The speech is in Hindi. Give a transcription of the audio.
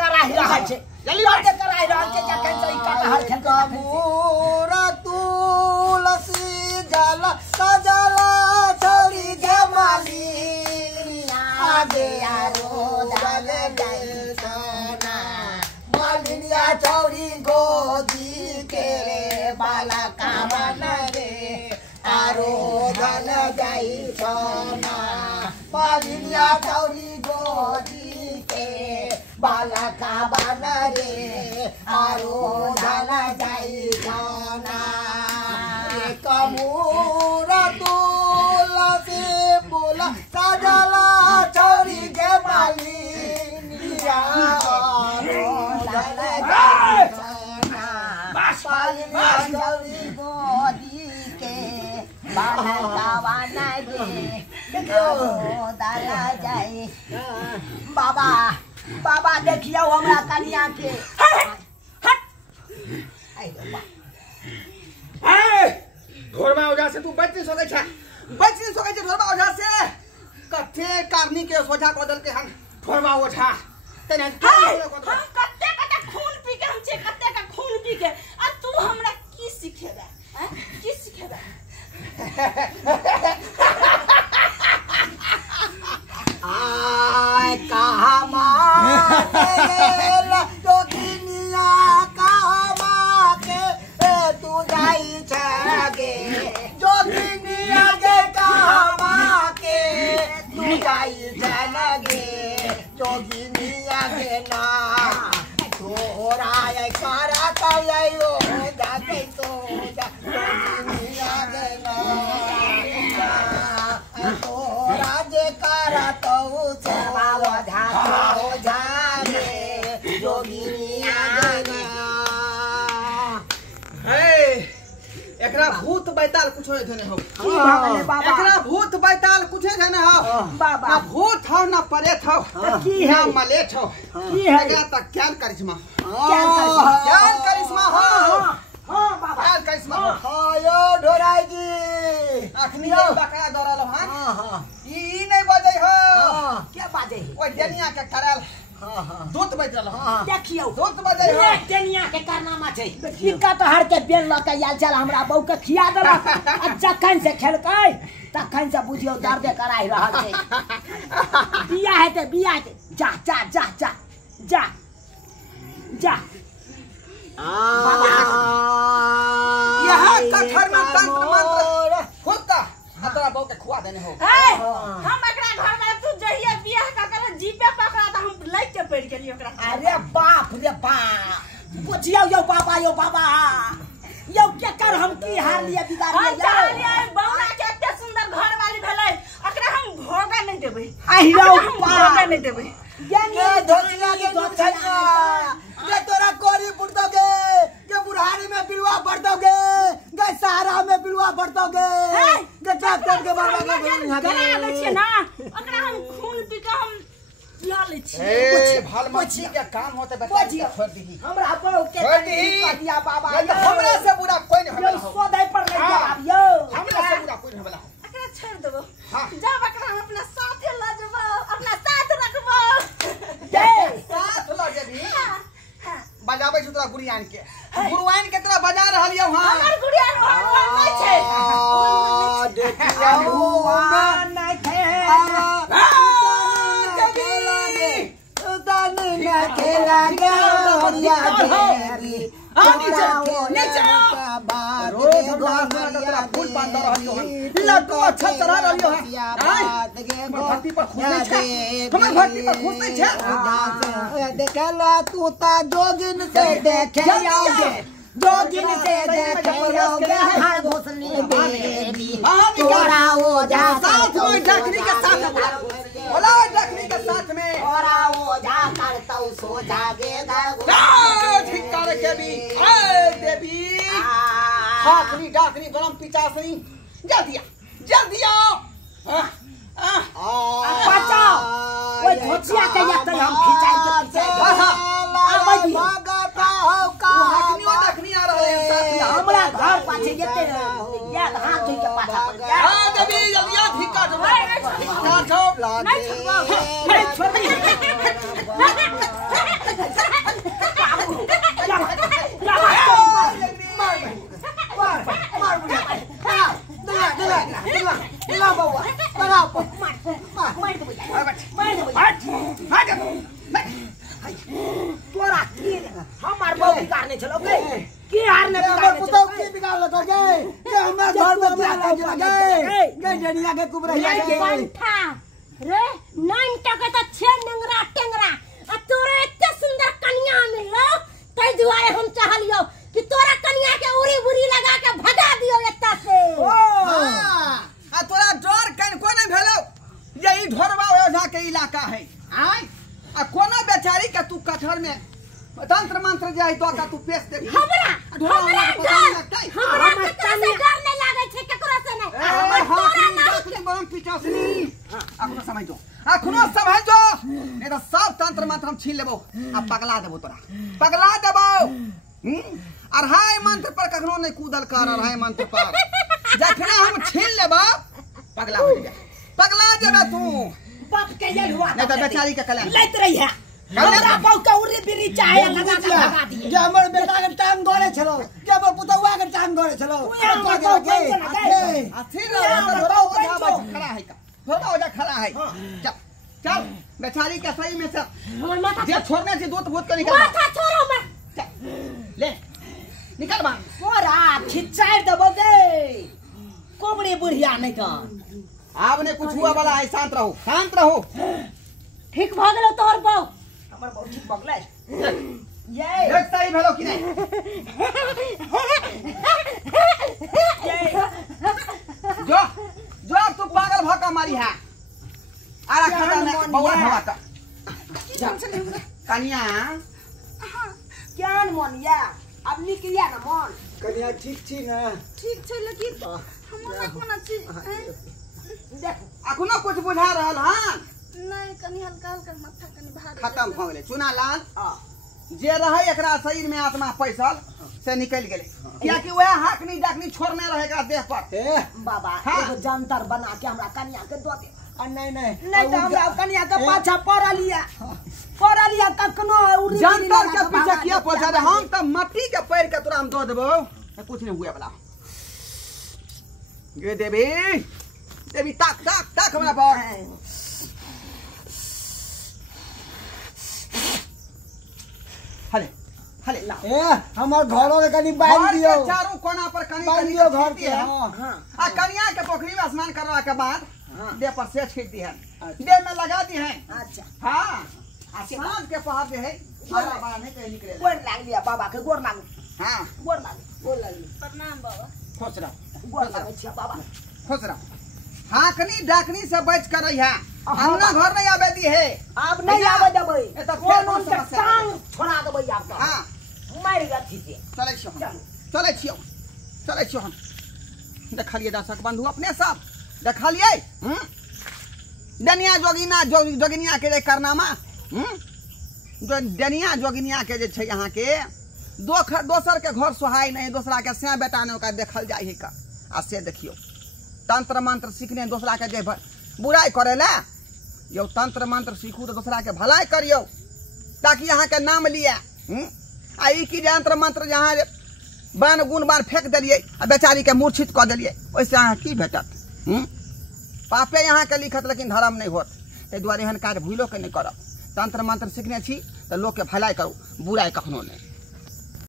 कराही रहल छे जल्दी बात कराही रहल छे जखन से कटहर खेलका मोरा तुलसी जला सजला छोड़ी के माली आगे यारो दल सोना मालिया छोड़ी गोदी के बाला का बन रे आरो धन जाई सोना मालिया छोड़ी गोदी के बाला का बन रे आरो धन जाई सोना एक मोरा तुलसी बोला सजला छोड़ी के माली आरो धन जाई सोना मालिया छोड़ी गोदी के बाला का बन रे आरो धन जाई बाबा बाबा देखियो हमरा कनिया के ढोरमा ओझा से तू बच नहीं सके छे ढोरमा ओझा से कथे कारनी के सोझा क दल के हम ढोरमा ओझा तेने हम कते खून पी के हम छे कते का खून पी के आ तू हमरा की सिखेबे हैं की सिखेबे आय कहा मारेला जोगिनिया कहा के तू जाई छगे जोगिनिया के कहा के तू जाई छगे जोगिनिया के ना तोरा ये करा कयो जाके तो जोगिनिया के ना तोरा जे करा तो सेवा ओझा ओझा रे जोगिनिया के ना हे एकरा भूत बैताल कुछ होय धने हो की भागले बाबा एकरा भूत बैताल कुछ धने हो बाबा ना भूत हो ना प्रेत हो की ना है मलेच हो की है एकरा त ज्ञान करिश्मा ज्ञान करिश्मा हो हां बाबा ज्ञान करिश्मा हायो ढोराई जी अखनी ये बकरा दौड़ल हो हां हां ई नहीं बजै हो क्या बाजे ओइ देनिया के करल हां हां दूत बैठल हो देखियो दूत बजै हो एक देनिया के कारनामा छै इका तो हर के बेल ल के आयल चल हमरा बहू के खिया देलक आ जखन से खेलकै तखन से बुझियो दर्द कराई रहल छै बिया हेते जा जा जा जा जा जा यहाँ कठर में तंत्र मंत्र होता हतरा बहु के खुआ देने हो हम एकरा घर में तू जहिया बियाह का कर जीपे पकड़ा त हम लइ के पड़ गेली ओकरा अरे बाप रे बाप बुझियो यो बाबा यो के कर हम की हार लिए बिगाड़ हम लिए चाहलिए बौना के एते सुंदर घर वाली भेलै ओकरा हम भोगा नहीं देबै आहिरो भोगा नहीं देबै के धोतिया के धोतिया के तोरा कोरी बुड़दोगे के बुढ़ारी में बिलवा बढ़दोगे के सहारा में बिलवा बढ़दोगे के डॉक्टर के बाबा के गला ले छिए ना ओकरा हम खून पी के हम ला ले छिए ए भालमछी के काम होते बता छोड़ दी हमरा बहू के छोड़ दी दिया बाबा हमरा से बुरा कोई नहीं होला हो सोधै पर ले जाबियो हमरा से बुरा कोई नहीं होला हो एकरा छोड़ देबो हां जब एकरा हम अपना साथे ला जेबो अपना साथ रखबो दे साथ ल जेबी बजाबै छु तोरा गुड़ियान के गुरुआन के तोरा बजा रहलियौ हां हमर गुड़िया घर नहीं छै देखियो नहीं थे उदान न खेला गोरिया देवी फूल बांध रहलियो लड्डू अच्छा चढ़ा रहलियो भक्ति पर खुश नहीं छे हमर भक्ति पर खुश नहीं छे देखला तू ता जोगिन से देखे आओगे जोगिन से देखे आओगे हर घोसले बेबी तोरा ओझा साथ में डकनी के साथ बोला डकनी के साथ में तोरा ओझा करतौ सो जागे धिक्कार के भी ए देवी खाकनी डाकनी गरम पिचासनी जल्दी आओ बचाओ ओए धोतिया के या हम खिंचाई के पीछे भागता हो का डकनी आ रहे हैं साथ में हमरा घर पाछे जेते या हाथ धोई के पाछा पड़ गया हां देवी जल्दी आओ धिक्कार दो धिक्कार छो नहीं छोड़बो छोड़ चलो के हार ने हमर पुतौ के बिगाड़ लगे के हमरा घर में बियाह कर लगे के डनिया के कुबरैया के पंठा रे 9 टका त 6 नंगरा टेंगरा आ तोरा इतने सुंदर कन्या मिललो तै दुआरे हम चाहलियो कि तोरा कन्या के उरी बुरी लगा के भगा दियो एत्ता से आ तोरा डर कन को नहीं भेलो यही ढोरवा ओझा के इलाका है आय आ कोनो बेचारी के तू कठर में तंत्र मंत्र जाई तो का तू पेश दे हमरा से डर नहीं लागे छे केकरो से नहीं बम पिचासनी अखनो समझो नहीं तो सब तंत्र मंत्र हम छीन लेबो आ पगला देबो तोरा पगला देबो अढ़ाई मंत्र पर कखनो नहीं कूदल कर अढ़ाई मंत्र पर जखने हम छीन लेबो पगला हो जा पगला जेबे तू बाप के ये हुआ नहीं तो बेचारी के कल्याण लैत रही है हमरा बहु के उरी बिरी चाहे लगा के भगा दिए के हमर बेटा के टांग गड़े छलो के हमर पुतौआ के टांग गड़े छलो अस्थिर रहो खड़ा है का थोड़ा हो जा खड़ा है चल चल बेचारी के सही में से हमर माथा जे छोड़ने से दूत भूत के निकल माथा छोड़ो मत ले निकल बा कोरा खिचाड़ देबो गे कोबड़ी बुढ़िया नहीं तो आपने कुछ हुआ वाला है शांत रहो ठीक भ गेलो तोहर बहू हमर बहुत ठीक बगले ये देख सही भेलो कि नहीं जो तू पागल भका मारी है आरा खाता ने बौआ भवाता कन्या क्या मन या अब निकलिया ना मन कन्या ठीक छी ना ठीक छै लेकिन हमरा कोना छी देखो अखनो कुछ बुझा रहल हां नहीं कनी हल्का हल्का माथा कनी भारी खत्म भ गेले चुना लाल जे रहे एकरा शरीर में आत्मा पैसल से निकल गेले किया कि वह हाकनी डाकनी छोड़ने रहे एकरा देह पर ए बाबा हाँ। एगो जंतर बना के हमरा कन्या के दो दे नहीं तो हमरा कन्या के पाछा पड़ लिया कखनो उरी जानतर के पीछे किया पहुंचा दे हम त मट्टी के पैर के तोरा हम दो देबो कुछ नहीं हुए वाला गे देवी ताक हमरा पर हले ला ए हमर घरों के कनी बांध दियो चारों कोना पर कनी बांध दियो घर के हां आ कन्या के पोखरी में स्नान करवा के बाद देह पर से छीट दी है देह में लगा दी है अच्छा हां आ सांझ के पहाड़ जे है बारह बारह नहीं कहीं निकले गोर लाग लिया बाबा के गोर मांग हां गोर लाग प्रणाम बाबा खुश रहो गोर लाग छिया बाबा खुश रहो हाकनी डाकनी से बच कर रही है हमना घर नहीं आवे दी है अब नहीं आवे देबै ए त कोन कोन उनके समस्या टांग छोड़ा देबै आप तो हां मार गथी से चले छियो हम देखलिए दर्शक बंधु अपने सब देखलिए डनिया जोगिनिया के कारनामा जो डनिया जोगिनिया के जे छै यहाँ के दोसर के घर सुहाई नहीं दूसरा के से बेटा ने ओकरा देखल जाय है का आ से देखियो तंत्र मंत्र सीखने दूसरा के जे बुराई करे ला यो तंत्र मंत्र सीखू तो दूसरा के भलाई करियो ताकि यहाँ के नाम लिया आ ई की यंत्र मंत्र जहाँ बान गुण बान फेंक दिलिए आ बेचारी के मूर्छित कऽ दिलिए ओइसे अहाँ की भेटत पापे यहाँ के लिखत लेकिन धर्म नहीं होत ताहि दुआरे एहन कार्य भूलो के नहीं करब तंत्र मंत्र सीखने छी तो लोग के भलाई करू बुराई कखनो नहीं।